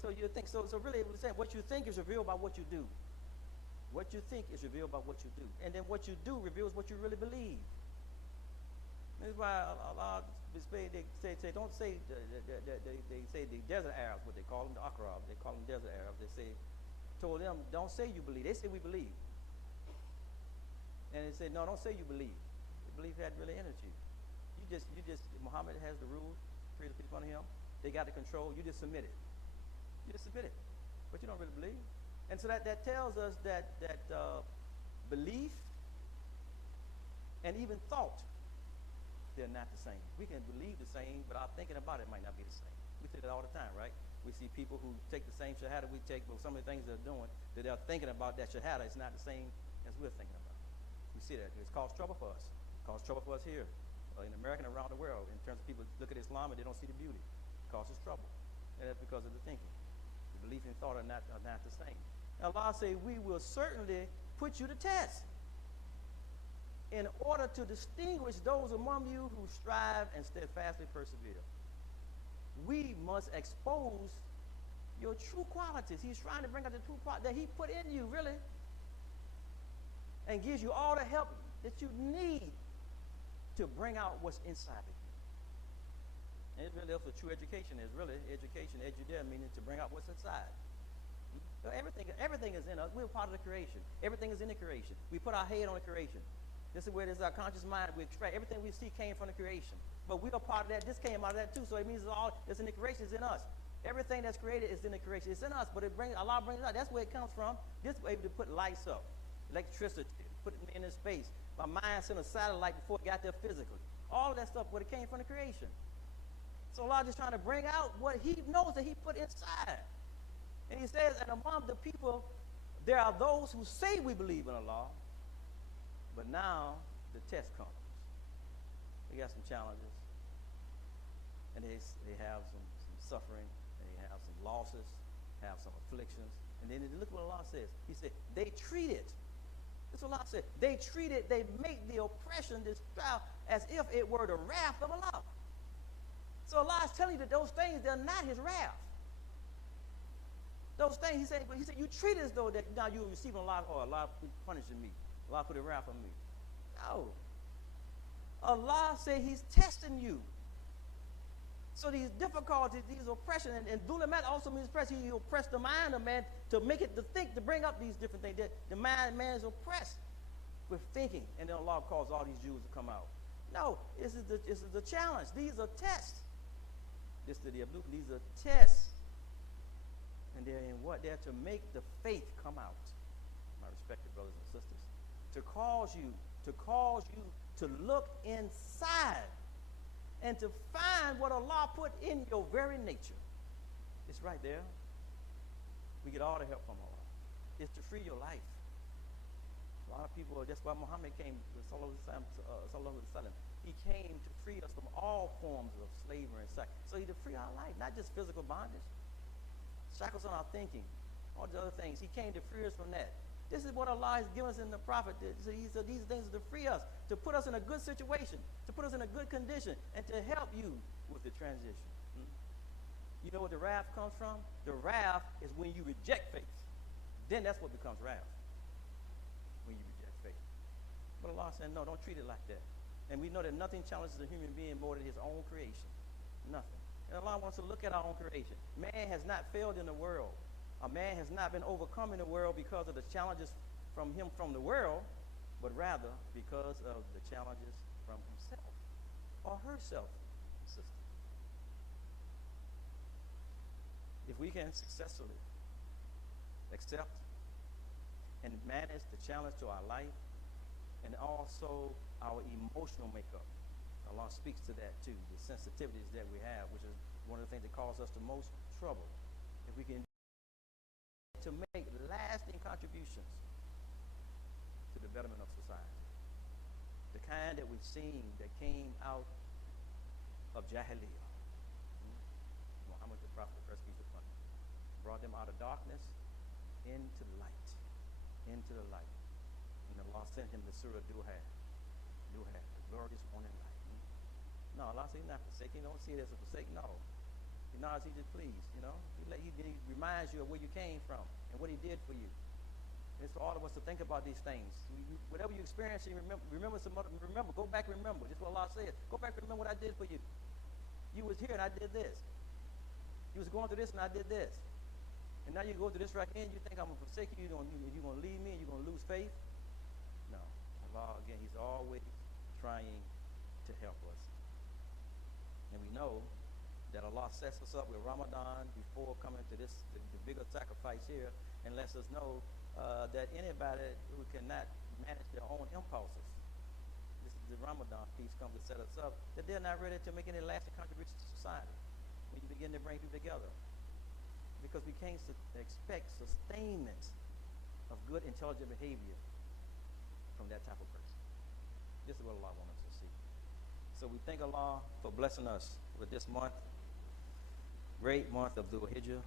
So you think, so really it was saying what you think is revealed by what you do. What you think is revealed by what you do. And then what you do reveals what you really believe. That's why Allah, they say don't say, they say the desert Arabs, what they call them, the Akrab, they call them desert Arabs. They say, told them, don't say you believe. They say we believe. And they say, no, don't say you believe. Belief had really entered you. Muhammad has the rules, created people under him. They got the control. You just submit it. You just submit it. But you don't really believe. And so that tells us that belief and even thought, they're not the same. We can believe the same, but our thinking about it might not be the same. We say that all the time, right? We see people who take the same shahada we take, but some of the things they're doing, that they're thinking about that shahada is not the same as we're thinking about. We see that. It's caused trouble for us. It caused trouble for us here in America and around the world in terms of people look at Islam and they don't see the beauty. It causes trouble. And that's because of the thinking. The belief and thought are not the same. Now, Allah says, we will certainly put you to test in order to distinguish those among you who strive and steadfastly persevere. We must expose your true qualities. He's trying to bring out the true qualities that he put in you, really, and gives you all the help that you need to bring out what's inside of you. And it's really that's what true education is, really. Education, eduder, meaning to bring out what's inside. Everything is in us. We're part of the creation. Everything is in the creation. We put our head on the creation. This is where there's our conscious mind. We extract everything we see came from the creation. But we are part of that. This came out of that too. So it means all that's in the creation is in us. Everything that's created is in the creation. It's in us, but Allah brings it out. That's where it comes from. This way to put lights up, electricity, put it in space. My mind sent a satellite before it got there physically. All of that stuff, but it came from the creation. So Allah is trying to bring out what he knows that he put inside. And he says, and among the people, there are those who say we believe in Allah, but now the test comes. They got some challenges, and they have some suffering, and they have some losses, have some afflictions. And then look what Allah says. He said, they treat it. That's what Allah said. They treat it, they make the oppression, this trial, as if it were the wrath of Allah. So Allah is telling you that those things, they're not his wrath. Those things, he said, you treat it as though that now you're receiving a lot, or Allah punishing me. Allah put a wrath on me. No. Allah said he's testing you. So these difficulties, these oppression, and dhulamat also means press. He oppress the mind of man to make it to think, to bring up these different things. The man is oppressed with thinking, and then Allah calls all these Jews to come out. No, this is the challenge. These are tests. These are tests. And they're in what? They're to make the faith come out, my respected brothers and sisters. To cause you to look inside and to find what Allah put in your very nature. It's right there. We get all the help from Allah. It's to free your life. A lot of people, that's why Muhammad came, sallallahu alaihi wasallam. He came to free us from all forms of slavery and sex. So he to free our life, not just physical bondage, shackles on our thinking, all the other things. He came to free us from that. This is what Allah has given us in the Prophet. So he said these things are to free us, to put us in a good situation, to put us in a good condition, and to help you with the transition. You know where the wrath comes from? The wrath is when you reject faith. Then that's what becomes wrath, when you reject faith. But Allah said, no, don't treat it like that. And we know that nothing challenges a human being more than his own creation. Nothing. And Allah wants to look at our own creation. Man has not failed in the world. A man has not been overcome in the world because of the challenges from the world, but rather because of the challenges from himself or herself, sister. If we can successfully accept and manage the challenge to our life and also our emotional makeup, Allah speaks to that too, the sensitivities that we have, which is one of the things that causes us the most trouble. If we can to make lasting contributions to the betterment of society, the kind that we've seen that came out of Jahiliyyah. Muhammad the Prophet, the first peace upon him, brought them out of darkness into the light, into the light. And Allah sent him the Surah Duha, the glorious morning light. No, Allah said he's not forsaken. Don't see it as a forsaken. No. You know, as he just pleased, you know. He reminds you of where you came from and what he did for you. It's for all of us to think about these things. Whatever you experience, remember, go back and remember. Just what Allah said. Go back and remember what I did for you. You was here and I did this. You was going through this and I did this. And now you go through this right here and you think I'm going to forsake you, you're going to leave me, and you're going to lose faith. No. Allah, again, he's always trying to help us. And we know that Allah sets us up with Ramadan before coming to the bigger sacrifice here, and lets us know that anybody who cannot manage their own impulses, this is the Ramadan piece comes to set us up, that they're not ready to make any lasting contributions to society when you begin to bring people together. Because we can't expect sustainment of good, intelligent behavior from that type of person. This is what Allah wants us to see. So we thank Allah for blessing us with this month, great month of Dhul Hijjah.